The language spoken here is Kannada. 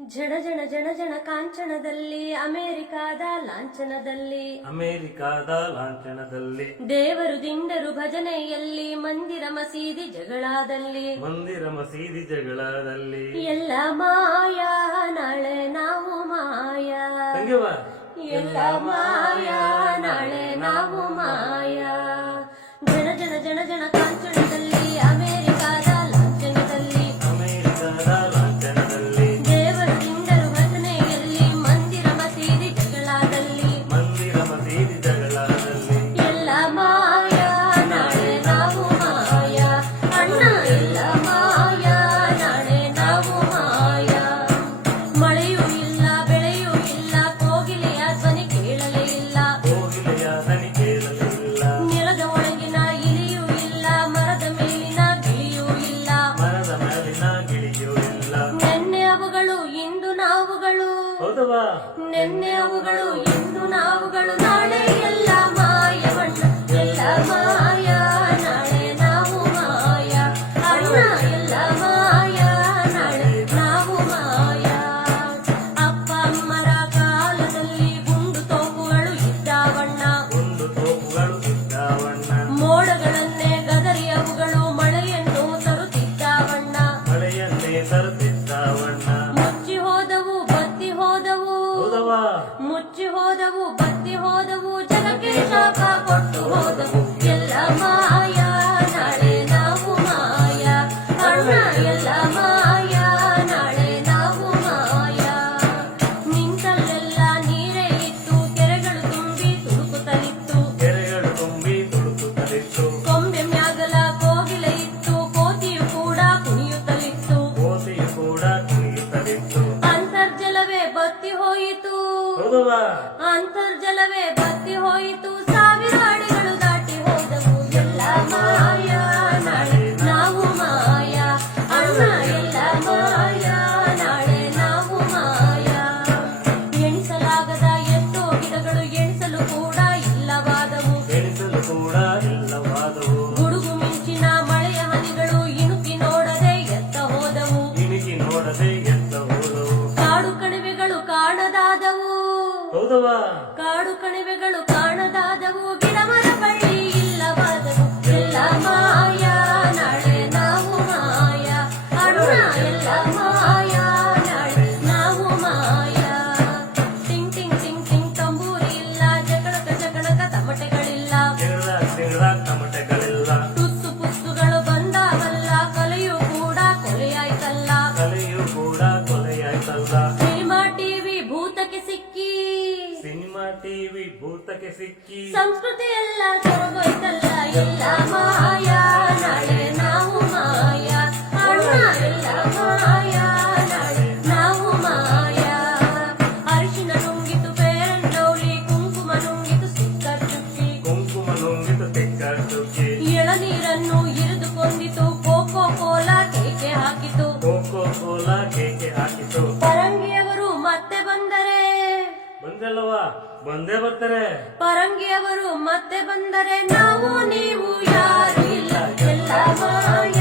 ಜನ ಜನ ಜನ ಜನ ಕಾಂಚನದಲ್ಲಿ ಅಮೆರಿಕಾದ ಲಾಂಛನದಲ್ಲಿ ದೇವರು ದಿಂಡರು ಭಜನೆಯಲ್ಲಿ ಮಂದಿರ ಮಸೀದಿ ಜಗಳದಲ್ಲಿ ಎಲ್ಲ ಮಾಯಾ ನಾಳೆ ನಾವು ಮಾಯಾ ಎಲ್ಲ ಮಾಯಾ ನಾಳೆ ನಾವು ಮಾಯಾ ಜನ ಜನ ಜನ ಜನ ಕಾಂಚನದಲ್ಲಿ ಅಮೆರಿಕಾದ ಲಾಂಛನದಲ್ಲಿ ದೇವರು ದಿಂಡರು ಭಜನೆಯಲ್ಲಿ ಮಂದಿರ ಮಸೀದಿ ಜಗಳದಲ್ಲಿ ಎಲ್ಲ ಮಾಯಾ ನಾಳೆ ನಾವು ಮಾಯಾ ಅಣ್ಣ ಎಲ್ಲ ಮಾಯಾ ನಾಳೆ ನಾವು ಮಾಯಾ ಮಳೆಯೂ ಇಲ್ಲ ಬೆಳೆಯೂ ಇಲ್ಲ ಕೋಗಿಲೆಯ ಧ್ವನಿ ಕೇಳಲೇ ಇಲ್ಲ ನೆಲದ ಒಳಗಿನ ಇಲಿಯೂ ಇಲ್ಲ ಮರದ ಮೇಲಿನ ಗಿಳಿಯೂ ಇಲ್ಲ ನೆನ್ನೆ ಅವುಗಳು ಇಂದು ನಾವುಗಳು ನೆನ್ನೆ ಅವುಗಳು ಇಂದು ನಾವುಗಳು ನಾಳೆ ಎಲ್ಲ ಮಾಯವಣ್ಣ ಎಲ್ಲ ಮಾಯಾ ನಾಳೆ ನಾವು ಮಾಯಾ ಅಣ್ಣ ಎಲ್ಲ ಮಾಯಾ ನಾಳೆ ನಾವು ಮಾಯಾ ಅಪ್ಪ ಅಮ್ಮರ ಕಾಲದಲ್ಲಿ ಗುಂಡು ತೋಪುಗಳು ಇದ್ದಾವಣ್ಣ ಮೋಡಗಳನ್ನೇ ಗದರಿ ಅವುಗಳು ಮಳೆಯನ್ನು ತರುತ್ತಿದ್ದಾವಣ್ಣ ಮುಚ್ಚಿ ಹೋದವು ಬತ್ತಿ ಹೋದವು ಜಗಕ್ಕೆ ಶಾಪ ಕೊಟ್ಟು ಹೋದವು ಎಲ್ಲ ಮಾಯಾ ನಾಳೆ ನಾವು ಮಾಯಾ ಅಣ್ಣ ಎಲ್ಲ ಮಾಯಾ ನಾಳೆ ನಾವು ಮಾಯಾ ನಿಂತಲ್ಲೆಲ್ಲ ನೀರೇ ಇತ್ತು ಕೆರೆಗಳು ತುಂಬಿ ತುಳುಕುತ್ತಲಿತ್ತು ಕೊಂಬೆ ಮ್ಯಾಗಲ ಕೋಗಿಲೆ ಇತ್ತು ಕೋತಿಯು ಕೂಡ ಕುಣಿಯುತ್ತಲಿತ್ತು ಅಂತರ್ಜಲವೇ ಬತ್ತಿ ಹೋಯಿತು ಸಾವಿರ ಅಡಿಗಳು ದಾಟಿ ಹೋದವು ಎಲ್ಲ ಮಾಯಾ ನಾಳೆ ನಾವು ಮಾಯಾ ಅಣ್ಣ ಎಲ್ಲ ಮಾಯಾ ನಾಳೆ ನಾವು ಮಾಯಾ ಎಣಿಸಲಾಗದ ಎಷ್ಟೋ ಗಿಡಗಳು ಎಣಿಸಲು ಕೂಡ ಇಲ್ಲವಾದವು ಗುಡುಗು ಮಿಂಚಿನ ಮಳೆಯ ಹನಿಗಳು ಇಣುಕಿ ನೋಡದೆ ಎತ್ತ ಹೋದವು ಕಾಡು ಕಣಿವೆಗಳು ಕಾಣದಾದವು ಗಿಡ ಮರ ಬಳ್ಳಿ ಇಲ್ಲವಾದವು ಎಲ್ಲ ಮಾಯಾ ನಾಳೆ ನಾವು ಮಾಯಾ ಅಣ್ಣ ಎಲ್ಲ ಮಾಯಾ ನಾಳೆ ನಾವು ಮಾಯಾ ಟಿಂಗ್ ಟಿಂಗ್ ಟಿಂಗ್ ಟಿಂಗ್ ತಂಬೂರಿ ಇಲ್ಲ ಜಗಳಕ ತಮಟೆಗಳಿಲ್ಲ ತುಸು ಪುಸ್ತುಗಳು ಬಂದಾವಲ್ಲ ಕಲೆಯೂ ಕೂಡ ಕೊಲೆಯಾಯ್ತಲ್ಲ ಸಿನಿಮಾ ಟಿವಿ ಭೂತಕ್ಕೆ ಸಿಕ್ಕಿ ಸಂಸ್ಕೃತಿ ಎಲ್ಲ ತೊರಗೋಯ್ತಲ್ಲ ಎಲ್ಲ ಮಾಯಾ ನಾಳೆ ನಾವು ಮಾಯಾ ಅಣ್ಣ ಎಲ್ಲ ಮಾಯಾ ನಾಳೆ ನಾವು ಮಾಯಾ ಅರಿಶಿನ ನುಂಗಿತು ಫೇರ್ ಲವ್ಲಿ ಕುಂಕುಮ ನುಂಗಿತು ಸ್ಟಿಕ್ಕರ್ ಚುಕ್ಕಿ ಎಳನೀರನ್ನು ಇರಿದುಕೊಂಡಿತು ಕೋಕೋ ಕೋಲಾ ಕೇಕೆ ಹಾಕಿತು ಪರಂಗಿಯವರು ಮತ್ತೆ ಬಂದೇ ಬರ್ತಾರೆ ಪರಂಗಿಯವರು ಮತ್ತೆ ಬಂದರೆ ನಾವು ನೀವು ಯಾರು ಇಲ್ಲ ಎಲ್ಲ ಮಾಯಾ